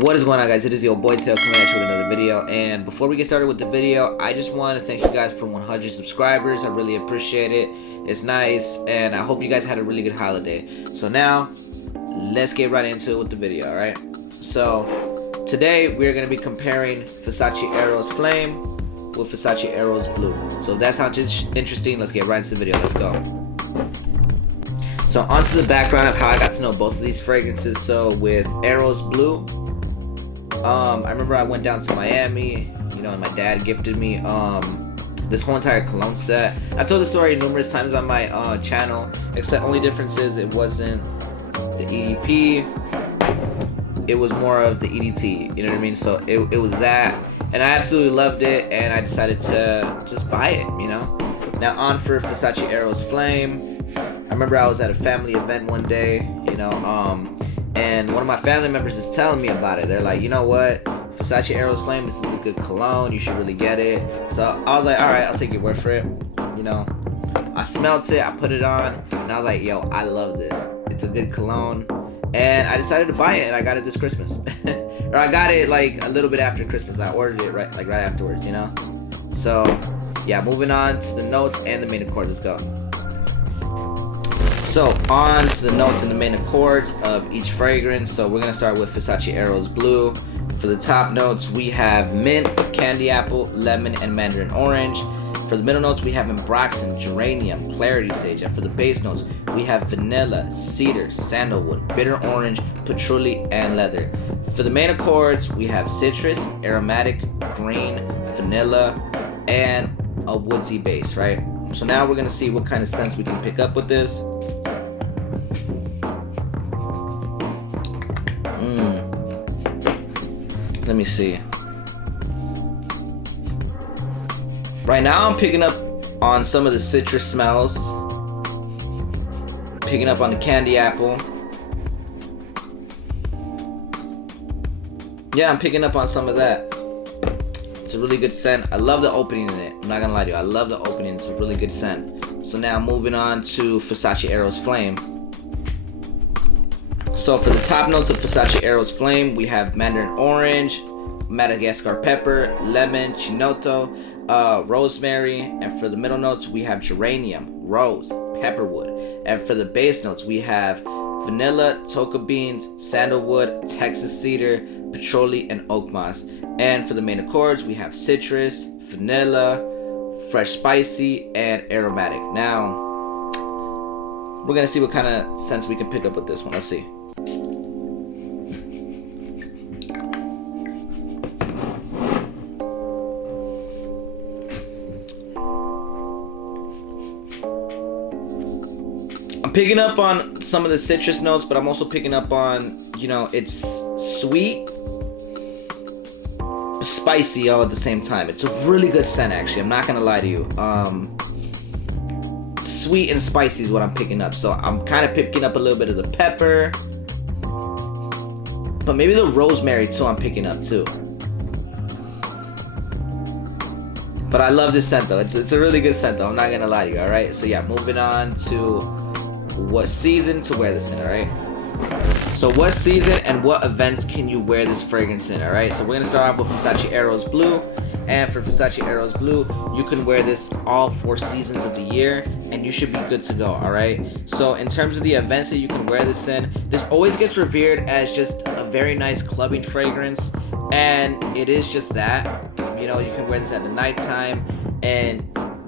What is going on, guys? It is your boy Tail coming at you with another video. And before we get started with the video, I just want to thank you guys for 100 subscribers. I really appreciate it. It's nice, and I hope you guys had a really good holiday. So now, let's get right into it with the video, alright? So, today we're going to be comparing Versace Eros Flame with Versace Eros Blue. So if that sounds interesting, let's get right into the video. Let's go. So onto the background of how I got to know both of these fragrances. So with Eros Blue, I remember I went down to Miami, and my dad gifted me this whole entire cologne set. I've told the story numerous times on my channel, except only difference is it wasn't the EDP, it was more of the EDT, you know what I mean? So it was that, and I absolutely loved it, and I decided to just buy it, Now on for Versace Eros Flame, I remember I was at a family event one day, and one of my family members is telling me about it. They're like, you know what, Versace Eros Flame, this is a good cologne, you should really get it. So I was like, alright, I'll take your word for it. I smelt it, I put it on, and I was like, yo, I love this. It's a good cologne. And I decided to buy it, and I got it this Christmas. Or I got it like a little bit after Christmas. I ordered it right afterwards, So yeah, moving on to the notes and the main accords. Let's go. So on to the notes and the main accords of each fragrance. So we're gonna start with Versace Eros Blue. For the top notes, we have mint, candy apple, lemon, and mandarin orange. For the middle notes, we have ambroxan, geranium, clarity sage. And for the base notes, we have vanilla, cedar, sandalwood, bitter orange, patchouli, and leather. For the main accords, we have citrus, aromatic, green, vanilla, and a woodsy base, right? So now we're gonna see what kind of scents we can pick up with this. Let me see. Right now I'm picking up on some of the citrus smells. Picking up on the candy apple. Yeah, I'm picking up on some of that. It's a really good scent. I love the opening in it. I'm not gonna lie to you. I love the opening. It's a really good scent. So now moving on to Versace Eros Flame. So for the top notes of Versace Eros Flame, we have mandarin orange, Madagascar pepper, lemon, chinoto, rosemary. And for the middle notes, we have geranium, rose, pepperwood. And for the base notes, we have vanilla, tonka beans, sandalwood, Texas cedar, patchouli, and oak moss. And for the main accords, we have citrus, vanilla, fresh spicy, and aromatic. Now, we're gonna see what kind of scents we can pick up with this one. Let's see. I'm picking up on some of the citrus notes, but I'm also picking up on, it's sweet, but spicy all at the same time. It's a really good scent, actually. I'm not gonna lie to you. Sweet and spicy is what I'm picking up. So I'm kind of picking up a little bit of the pepper, but maybe the rosemary too I'm picking up too. But I love this scent though. It's a really good scent though. I'm not gonna lie to you. All right. So yeah, moving on to what season to wear this in. All right. So what season and what events can you wear this fragrance in? All right. So we're gonna start off with Versace Eros Blue. And for Versace Eros Blue, you can wear this all 4 seasons of the year, and you should be good to go, alright? So in terms of the events that you can wear this in, this always gets revered as just a very nice clubbing fragrance, and it is just that. You can wear this at the nighttime, and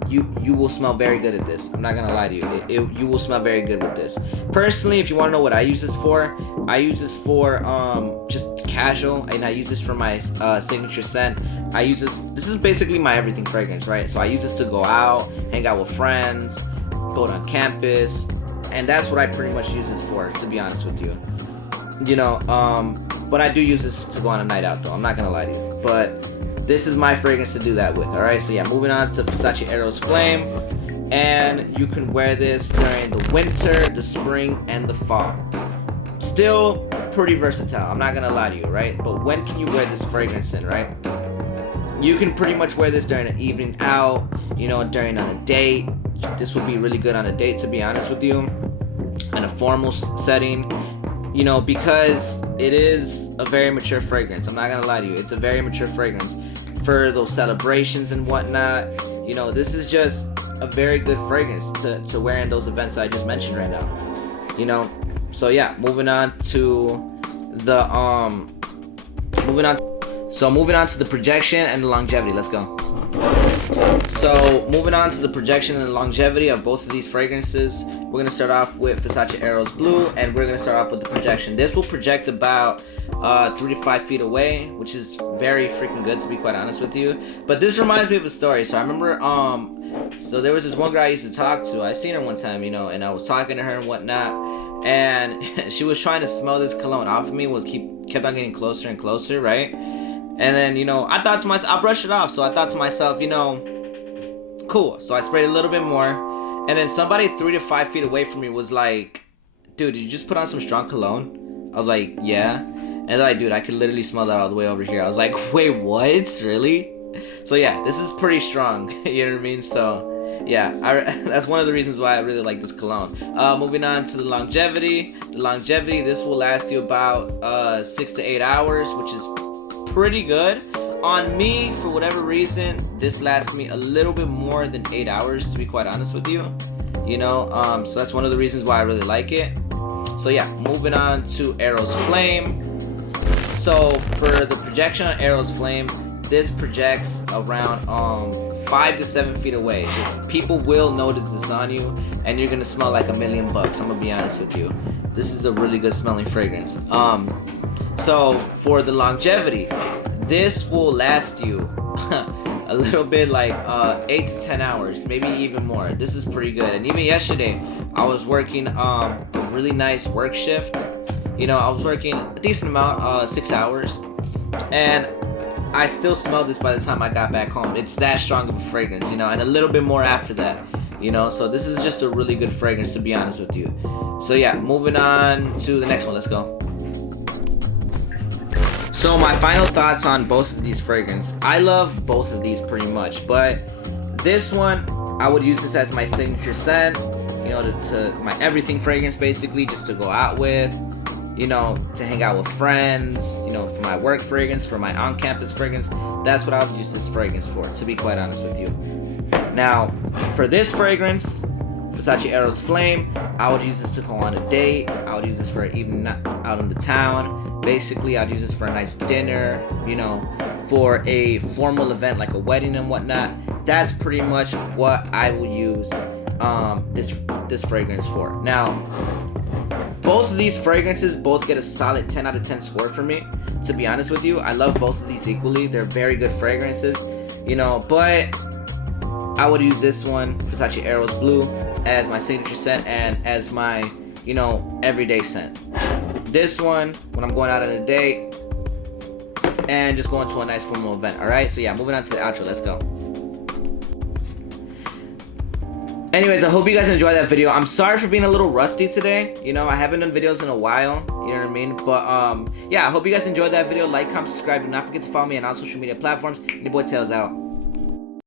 you will smell very good at this. I'm not gonna lie to you. You will smell very good with this. Personally, if you want to know what I use this for just casual, and I use this for my signature scent. I use this is basically my everything fragrance, right? So I use this to go out, hang out with friends, go on campus, and that's what I pretty much use this for, to be honest with you. But I do use this to go on a night out though, I'm not gonna lie to you. But this is my fragrance to do that with, alright? So yeah, moving on to Versace Eros Flame. And you can wear this during the winter, the spring, and the fall. Still pretty versatile, I'm not gonna lie to you, right? But when can you wear this fragrance in, right? You can pretty much wear this during an evening out, during on a date. This would be really good on a date, to be honest with you. In a formal setting. you know, because it is a very mature fragrance. I'm not gonna lie to you, it's a very mature fragrance for those celebrations and whatnot. You know, this is just a very good fragrance to wear in those events that I just mentioned right now. You know, so yeah, moving on to the moving on to the projection and the longevity. Let's go. So moving on to the projection and the longevity of both of these fragrances, we're gonna start off with Versace Eros Blue, and we're gonna start off with the projection. This will project about 3 to 5 feet away, which is very freaking good, to be quite honest with you. But this reminds me of a story. So I remember, so there was this one girl I used to talk to. I seen her one time, you know, and I was talking to her and whatnot, and she was trying to smell this cologne off of me. Kept on getting closer and closer, right? And then, you know, I thought to myself, I'll brush it off. So I thought to myself, you know, cool. So I sprayed a little bit more. And then somebody 3 to 5 feet away from me was like, dude, did you just put on some strong cologne? I was like, yeah. And they're like, dude, I could literally smell that all the way over here. I was like, wait, what? Really? So yeah, this is pretty strong. You know what I mean? So yeah, that's one of the reasons why I really like this cologne. Moving on to the longevity. The longevity, this will last you about 6 to 8 hours, which is pretty good. On me, for whatever reason, this lasts me a little bit more than 8 hours, to be quite honest with you. You know, so that's one of the reasons why I really like it. So yeah, moving on to Eros Flame. So for the projection on Eros Flame, this projects around 5 to 7 feet away. People will notice this on you, and you're gonna smell like $1,000,000. I'm gonna be honest with you. This is a really good smelling fragrance. So for the longevity, this will last you a little bit, like 8 to 10 hours, maybe even more. This is pretty good. And even yesterday, I was working a really nice work shift. You know, I was working a decent amount, 6 hours, and I still smelled this by the time I got back home. It's that strong of a fragrance, you know, and a little bit more after that, you know. So this is just a really good fragrance, to be honest with you. So yeah, moving on to the next one. Let's go. So my final thoughts on both of these fragrances. I love both of these pretty much, but this one, I would use this as my signature scent, you know, to my everything fragrance, basically, just to go out with, you know, to hang out with friends, you know, for my work fragrance, for my on-campus fragrance. That's what I would use this fragrance for, to be quite honest with you. Now, for this fragrance, Versace Eros Flame, I would use this to go on a date. I would use this for even out in the town. Basically, I'd use this for a nice dinner, you know, for a formal event like a wedding and whatnot. That's pretty much what I will use this fragrance for. Now, both of these fragrances both get a solid 10 out of 10 score for me, to be honest with you. I love both of these equally. They're very good fragrances, you know, but I would use this one, Versace Eros Blue, as my signature scent and as my, you know, everyday scent. This one, when I'm going out on a date and just going to a nice formal event. Alright, so yeah, moving on to the outro. Let's go. Anyways, I hope you guys enjoyed that video. I'm sorry for being a little rusty today. You know, I haven't done videos in a while. You know what I mean? But yeah, I hope you guys enjoyed that video. Like, comment, subscribe. Do not forget to follow me on all social media platforms. And your boy Tails out.